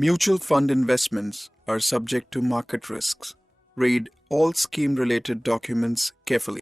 Mutual fund investments are subject to market risks. Read all scheme-related documents carefully.